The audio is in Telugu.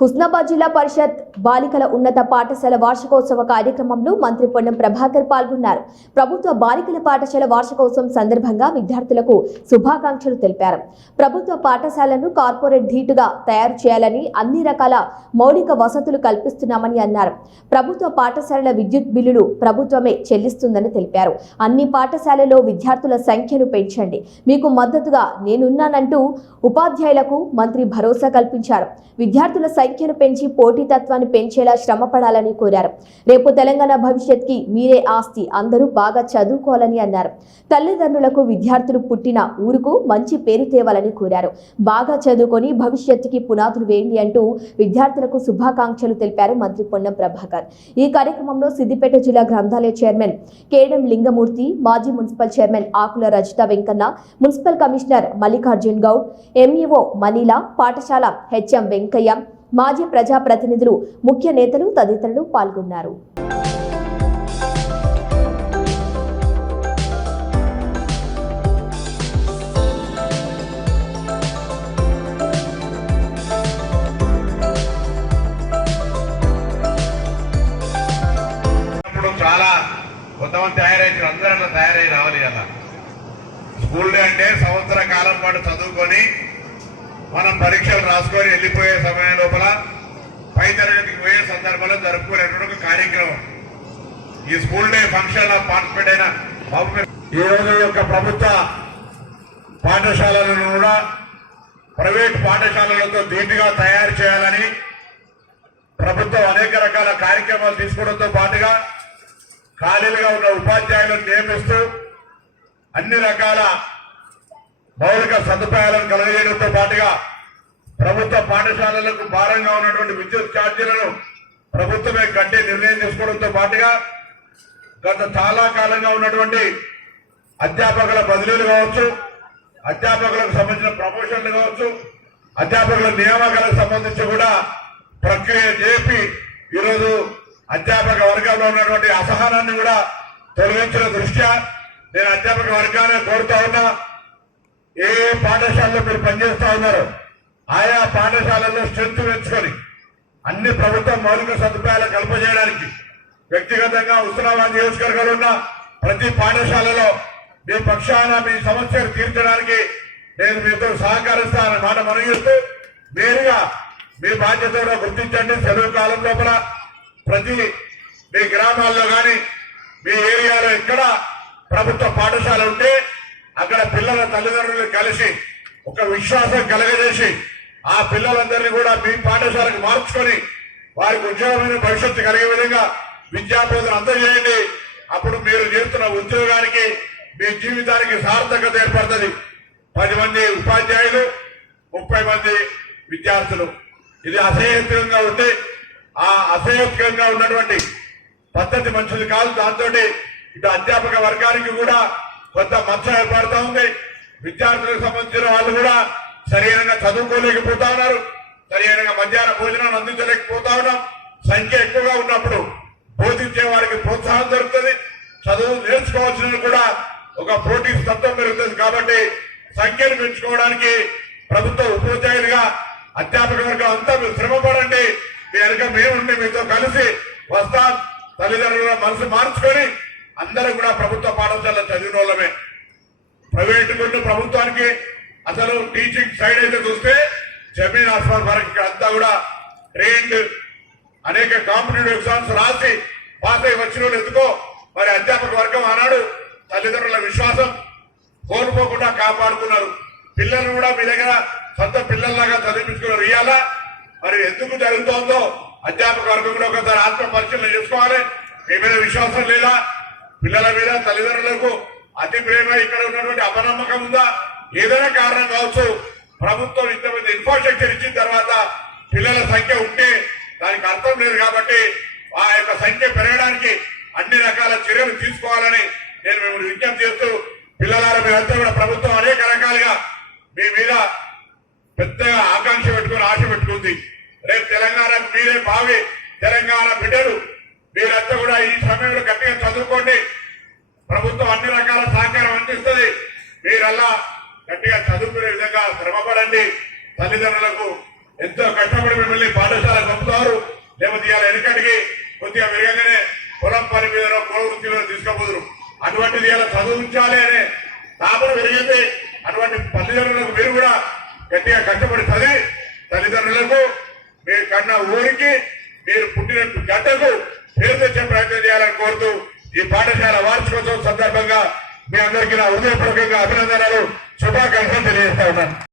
హుస్నాబాద్ జిల్లా పరిషత్ బాలికల ఉన్నత పాఠశాల వార్షికోత్సవ కార్యక్రమంలో మంత్రి పొన్నం ప్రభాకర్ పాల్గొన్నారు. ప్రభుత్వ బాలికల పాఠశాల వార్షికోత్సవం సందర్భంగా విద్యార్థులకు శుభాకాంక్షలు తెలిపారు. ప్రభుత్వ పాఠశాలను కార్పొరేట్ ధీటుగా తయారు చేయాలని అన్ని రకాల మౌలిక వసతులు కల్పిస్తున్నామని అన్నారు. ప్రభుత్వ పాఠశాలల విద్యుత్ బిల్లులు ప్రభుత్వమే చెల్లిస్తుందని తెలిపారు. అన్ని పాఠశాలలో విద్యార్థుల సంఖ్యను పెంచండి, మీకు మద్దతుగా నేనున్నానంటూ ఉపాధ్యాయులకు మంత్రి భరోసా కల్పించారు. విద్యార్థుల సంఖ్యను పెంచి పోటీతత్వాన్ని పెంచేలా శ్రమపడాలని కోరారు. రేపు తెలంగాణ భవిష్యత్కి మీరే ఆస్తి, అందరూ బాగా చదువుకోవాలని అన్నారు. తల్లిదండ్రులకు విద్యార్థులు పుట్టిన ఊరుకు మంచి పేరు తేవాలని కోరారు. బాగా చదువుకొని భవిష్యత్తుకి పునాదులు వేయండి అంటూ విద్యార్థులకు శుభాకాంక్షలు తెలిపారు మంత్రి పొన్నం ప్రభాకర్. ఈ కార్యక్రమంలో సిద్దిపేట జిల్లా గ్రంథాలయ చైర్మన్ కేడం లింగమూర్తి, మాజీ municipal chairman Akula Rajitha Venkanna, municipal commissioner Mallikarjun Goud, MEO Manila, పాఠశాల హెచ్ఎం వెంకయ్య, మాజీ ప్రజాప్రతినిధులు, ముఖ్య నేతలు తదితరులు పాల్గొన్నారు. చాలా కొంతమంది తయారైతే అందరూ తయారై రావాలి అలా. స్కూల్ డే అంటే సంవత్సర కాలం పాటు చదువుకొని మనం పరీక్షలు రాసుకొని వెళ్ళిపోయే సమయం లోపల పై తరగతికి పోయే సందర్భంలో జరుపుకునేటువంటి ఒక కార్యక్రమం. ఈ స్కూల్ డే ఫంక్షన్ లో పార్టిసిపేట్ అయిన ఈ రోజు యొక్క ప్రభుత్వ పాఠశాలలను కూడా ప్రైవేట్ పాఠశాలలతో ధీటుగా తయారు చేయాలని ప్రభుత్వం అనేక రకాల కార్యక్రమాలు తీసుకోవడంతో పాటుగా ఖాళీలుగా ఉన్న ఉపాధ్యాయులను నియమిస్తూ అన్ని రకాల మౌలిక సదుపాయాలను కలగజేయడంతో పాటుగా ప్రభుత్వ పాఠశాలలకు భారంగా ఉన్నటువంటి విద్యుత్ ఛార్జీలను ప్రభుత్వమే కట్టి నిర్ణయం తీసుకోవడంతో పాటుగా గత చాలా కాలంగా ఉన్నటువంటి అధ్యాపకుల బదిలీలు కావచ్చు, అధ్యాపకులకు సంబంధించిన ప్రమోషన్లు కావచ్చు, అధ్యాపకుల నియామకాలకు సంబంధించి కూడా ప్రక్రియ చేపి ఈరోజు అధ్యాపక వర్గంలో ఉన్నటువంటి అసహనాన్ని కూడా తొలగించిన దృష్ట్యా నేను అధ్యాపక వర్గాన్ని కోరుతా ఉన్నా, ఏ పాఠశాలలో మీరు పనిచేస్తా ఉన్నారో ఆయా పాఠశాలల్లో స్ట్రెంత్ పెంచుకొని అన్ని ప్రభుత్వ మౌలిక సదుపాయాలు కల్పజేయడానికి వ్యక్తిగతంగా హుస్నాబాద్ నియోజకవర్గంలో ఉన్న ప్రతి పాఠశాలలో మీ పక్షాన మీ సమస్యలు తీర్చడానికి నేను మీతో సహకరిస్తానని మాట మనం చేస్తూ నేరుగా మీ బాధ్యతగా గుర్తించండి. సెలవు కాలం లోపల ప్రతి మీ గ్రామాల్లో కానీ మీ ఏరియాలో ఎక్కడ ప్రభుత్వ పాఠశాల ఉంటే అక్కడ పిల్లల తల్లిదండ్రులు కలిసి ఒక విశ్వాసం కలగజేసి ఆ పిల్లలందరినీ కూడా మీ పాఠశాలకు మార్చుకొని వారికి ఉజ్వలమైన భవిష్యత్తు కలిగే విధంగా విద్యాబోధన అందజేయండి. అప్పుడు మీరు చేస్తున్న ఉద్యోగానికి మీ జీవితానికి సార్థకత ఏర్పడుతుంది. 10 మంది ఉపాధ్యాయులు, 30 మంది విద్యార్థులు. ఇది అసహ్యకంగా ఉంటే ఆ అసహ్యకంగా ఉన్నటువంటి పద్ధతి మంచిది కాదు. దాంతో ఇటు అధ్యాపక వర్గానికి కూడా కొంత మచ్చ ఏర్పడుతూ ఉంది. విద్యార్థులకు సంబంధించిన వాళ్ళు కూడా సరైన చదువుకోలేకపోతా ఉన్నారు, సరైన మధ్యాహ్న భోజనాన్ని అందించలేకపోతా ఉన్నాం. సంఖ్య ఎక్కువగా ఉన్నప్పుడు బోధించే వారికి ప్రోత్సాహం దొరుకుతుంది, చదువు నేర్చుకోవాల్సిన కూడా ఒక పోటీ తత్వం పెరుగుతుంది. కాబట్టి సంఖ్యను పెంచుకోవడానికి ప్రభుత్వ ఉపాధ్యాయులుగా అధ్యాపక వర్గం అంతా మీరు శ్రమపడండి. మీ వెనక మేముండి మీతో కలిసి వస్తాం. తల్లిదండ్రుల మనసు మార్చుకొని అందరూ కూడా ప్రభుత్వ పాఠశాల చదివిన వాళ్ళమే. ప్రైవేట్ నుండి ప్రభుత్వానికి అసలు టీచింగ్ సైడ్ అయితే చూస్తే జమీన్ ఆస్మాన్ వరకు ఇక్కడ అంతా కూడా ట్రైన్డ్, అనేక కాంపిటేటివ్ ఎగ్జామ్స్ రాసి పాస్ అయి వచ్చిన వాళ్ళు ఎందుకో మరి అధ్యాపక వర్గం ఆనాడు తల్లిదండ్రుల విశ్వాసం కోల్పోకుండా కాపాడుకున్నారు. పిల్లలు కూడా మీ దగ్గర సొంత పిల్లల్లాగా చదివించుకున్నారు. ఇవాళ మరి ఎందుకు జరుగుతోందో అధ్యాపక వర్గం కూడా ఒకసారి ఆత్మ పరిశీలన చేసుకోవాలి. మీ మీద విశ్వాసం లేదా? పిల్లల మీద తల్లిదండ్రులకు అతి ప్రేమ, ఇక్కడ ఉన్నటువంటి అపనమ్మకం ఉందా? ఏదైనా కారణం కావచ్చు. ప్రభుత్వం ఇంతమంది ఇన్ఫ్రాస్ట్రక్చర్ ఇచ్చిన తర్వాత పిల్లల సంఖ్య ఉంటే దానికి అర్థం లేదు. కాబట్టి ఆ యొక్క సంఖ్య పెరగడానికి అన్ని రకాల చర్యలు తీసుకోవాలని నేను మిమ్మల్ని విజ్ఞప్తి చేస్తూ, పిల్లలారా మీరంతా కూడా ప్రభుత్వం అనేక రకాలుగా మీ మీద పెద్దగా ఆకాంక్ష పెట్టుకుని ఆశ పెట్టుకుంది. రేపు తెలంగాణకు మీరే భావి తెలంగాణ బిడ్డలు. మీరంతా కూడా ఈ సమయంలో గట్టిగా చదువుకోండి. ప్రభుత్వం అన్ని రకాల సహకారం అందిస్తుంది. మీరల్లా గట్టిగా చదువుకునే విధంగా శ్రమపడండి. తల్లిదండ్రులకు ఎంతో కష్టపడి మిమ్మల్ని పాఠశాల లేకపోతే ఇవాళ వెనకటికి కొద్దిగా వేగంగానే పొలం పని మీద కుల వృత్తిలో తీసుకోబోదురు. అటువంటిది ఇలా చదివించాలి అనే తాపన పెరిగింది. అటువంటి తల్లిదండ్రులకు మీరు కూడా గట్టిగా కష్టపడి చదివి తల్లిదండ్రులకు మీరు కన్నా ఊరికి మీరు పుట్టిన గడ్డకు పేరు తెచ్చే ప్రయత్నం చేయాలని కోరుతూ ఈ పాఠశాల వార్షికోత్సవం సందర్భంగా మీ అందరికీ నా హృదయపూర్వకంగా అభినందనలు, శుభాకాంక్షలు తెలియజేస్తా ఉన్నాను.